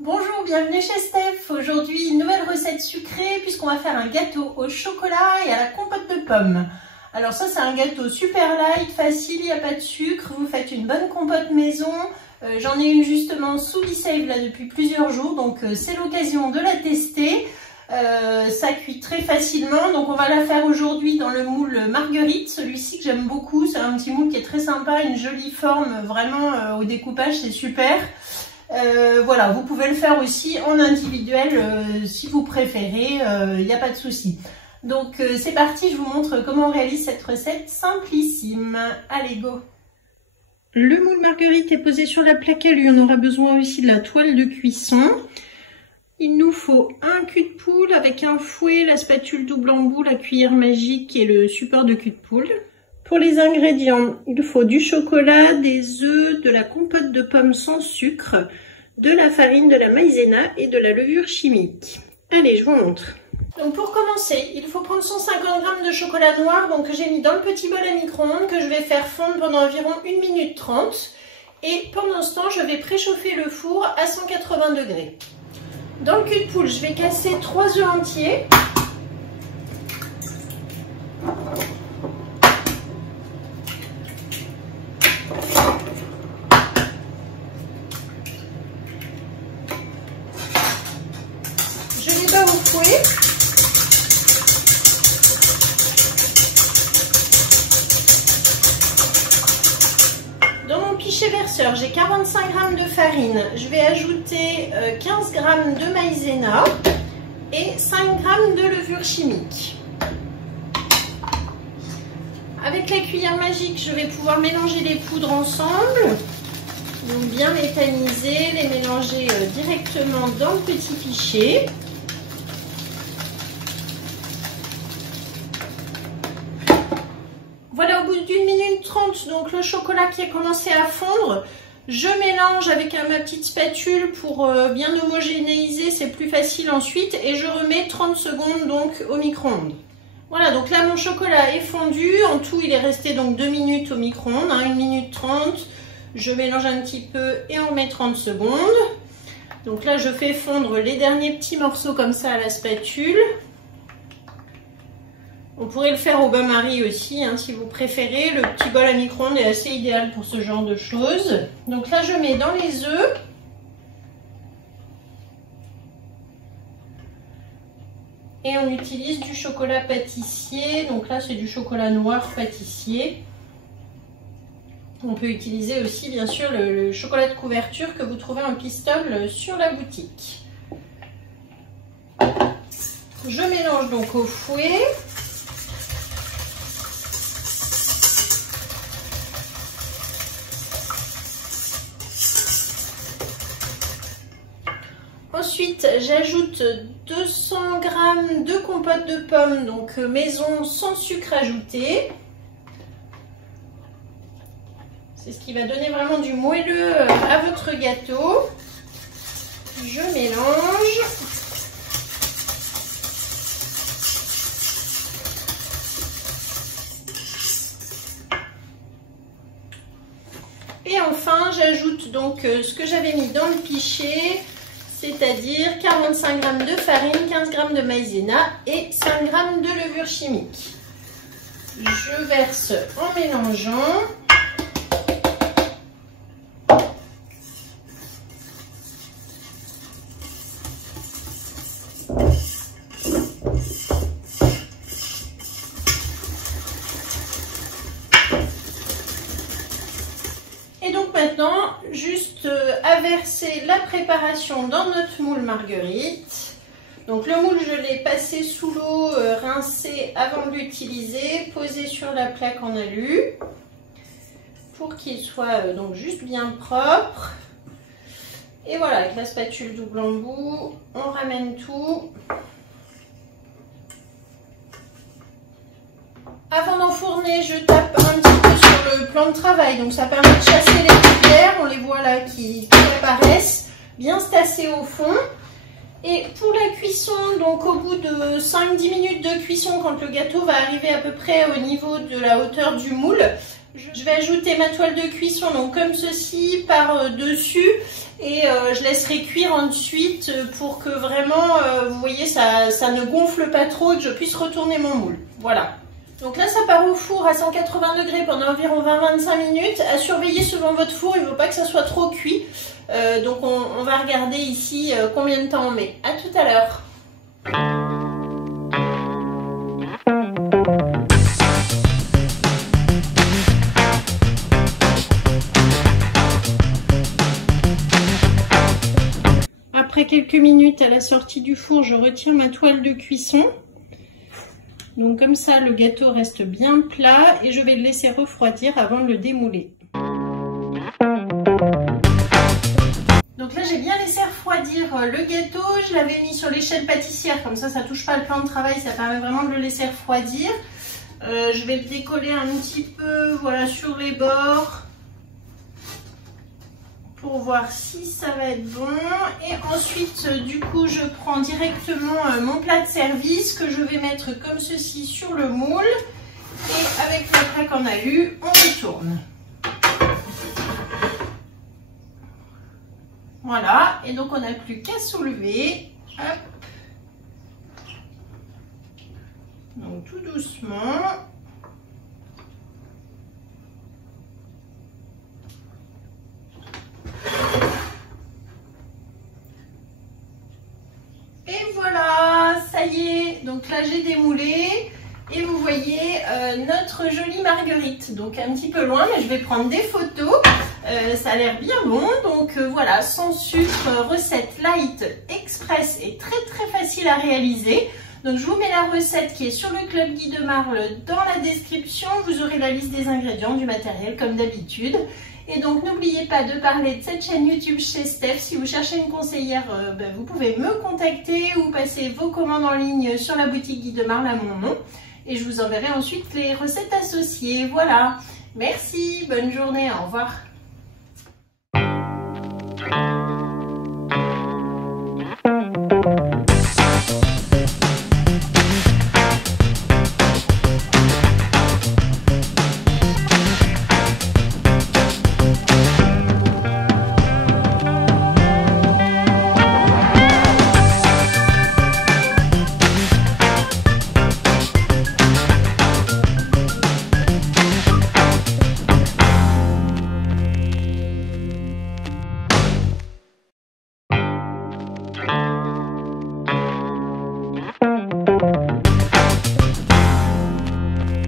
Bonjour, bienvenue chez Steph. Aujourd'hui, une nouvelle recette sucrée puisqu'on va faire un gâteau au chocolat et à la compote de pommes. Alors ça, c'est un gâteau super light, facile, il n'y a pas de sucre. Vous faites une bonne compote maison. J'en ai une justement sous Be-Save là depuis plusieurs jours, donc c'est l'occasion de la tester. Ça cuit très facilement, donc on va la faire aujourd'hui dans le moule marguerite, celui-ci que j'aime beaucoup. C'est un petit moule qui est très sympa, une jolie forme, vraiment au découpage c'est super. Voilà, vous pouvez le faire aussi en individuel si vous préférez, il n'y a pas de souci. Donc c'est parti, je vous montre comment on réalise cette recette simplissime. Allez, go! Le moule marguerite est posé sur la plaque à lui, on aura besoin aussi de la toile de cuisson. Il nous faut un cul de poule avec un fouet, la spatule double embout, la cuillère magique et le support de cul de poule. Pour les ingrédients, il faut du chocolat, des œufs, de la compote de pommes sans sucre, de la farine, de la maïzena et de la levure chimique. Allez, je vous montre. Donc pour commencer, il faut prendre 150 g de chocolat noir donc que j'ai mis dans le petit bol à micro-ondes que je vais faire fondre pendant environ 1 minute 30. Et pendant ce temps, je vais préchauffer le four à 180 degrés. Dans le cul de poule, je vais casser 3 œufs entiers. Je les bats au fouet. Dans mon pichet verseur, j'ai 45 g de farine. Je vais ajouter 15 g de maïzena et 5 g de levure chimique. Avec la cuillère magique, je vais pouvoir mélanger les poudres ensemble. Donc bien les tamiser, les mélanger directement dans le petit pichet. Voilà, au bout d'1 minute 30, donc le chocolat qui a commencé à fondre, je mélange avec ma petite spatule pour bien homogénéiser, c'est plus facile ensuite, et je remets 30 secondes donc au micro-ondes. Voilà, donc là mon chocolat est fondu, en tout il est resté donc 2 minutes au micro-ondes, 1 minute 30, je mélange un petit peu et on met 30 secondes. Donc là je fais fondre les derniers petits morceaux comme ça à la spatule. On pourrait le faire au bain-marie aussi, hein, si vous préférez. Le petit bol à micro-ondes est assez idéal pour ce genre de choses. Donc là, je mets dans les œufs. Et on utilise du chocolat pâtissier. Donc là, c'est du chocolat noir pâtissier. On peut utiliser aussi, bien sûr, le chocolat de couverture que vous trouvez en pistole sur la boutique. Je mélange donc au fouet. Ensuite, j'ajoute 200 g de compote de pommes, donc maison sans sucre ajouté. C'est ce qui va donner vraiment du moelleux à votre gâteau. Je mélange. Et enfin, j'ajoute donc ce que j'avais mis dans le pichet. C'est-à-dire 45 g de farine, 15 g de maïzena et 5 g de levure chimique. Je verse en mélangeant. Et donc maintenant, juste à verser la préparation dans notre moule marguerite. Donc le moule, je l'ai passé sous l'eau, rincé avant de l'utiliser, posé sur la plaque en alu pour qu'il soit donc juste bien propre. Et voilà, avec la spatule double embout, on ramène tout. Avant d'enfourner, je tape un petit peu sur le plan de travail, donc ça permet de chasser les poussières, on les voit là qui apparaissent, bien se tasser au fond. Et pour la cuisson, donc au bout de 5-10 minutes de cuisson, quand le gâteau va arriver à peu près au niveau de la hauteur du moule, Je vais ajouter ma toile de cuisson donc comme ceci par dessus et je laisserai cuire ensuite pour que vraiment, vous voyez, ça ne gonfle pas trop et que je puisse retourner mon moule. Voilà. Donc là, ça part au four à 180 degrés pendant environ 20-25 minutes. À surveiller selon votre four, il ne faut pas que ça soit trop cuit. Donc on va regarder ici combien de temps on met. À tout à l'heure. Après quelques minutes à la sortie du four, je retire ma toile de cuisson. Donc comme ça, le gâteau reste bien plat et je vais le laisser refroidir avant de le démouler. Donc là, j'ai bien laissé refroidir le gâteau. Je l'avais mis sur l'échelle pâtissière, comme ça touche pas le plan de travail, ça permet vraiment de le laisser refroidir. Je vais le décoller un petit peu, voilà, sur les bords, pour voir si ça va être bon. Et ensuite, du coup, je prends directement mon plat de service que je vais mettre comme ceci sur le moule. Et avec le plat qu'on a eu, on retourne. Voilà, et donc on n'a plus qu'à soulever. Hop. Donc tout doucement. Et voilà, ça y est. Donc là j'ai démoulé et vous voyez notre jolie marguerite. Donc un petit peu loin, mais je vais prendre des photos. Ça a l'air bien bon. Donc voilà, sans sucre, recette light, express et très facile à réaliser. Donc je vous mets la recette qui est sur le Club Guy de Marle dans la description. Vous aurez la liste des ingrédients, du matériel comme d'habitude. Et donc n'oubliez pas de parler de cette chaîne YouTube chez Steph. Si vous cherchez une conseillère, vous pouvez me contacter ou passer vos commandes en ligne sur la boutique Guy de Marle à mon nom. Et je vous enverrai ensuite les recettes associées. Voilà. Merci, bonne journée, au revoir.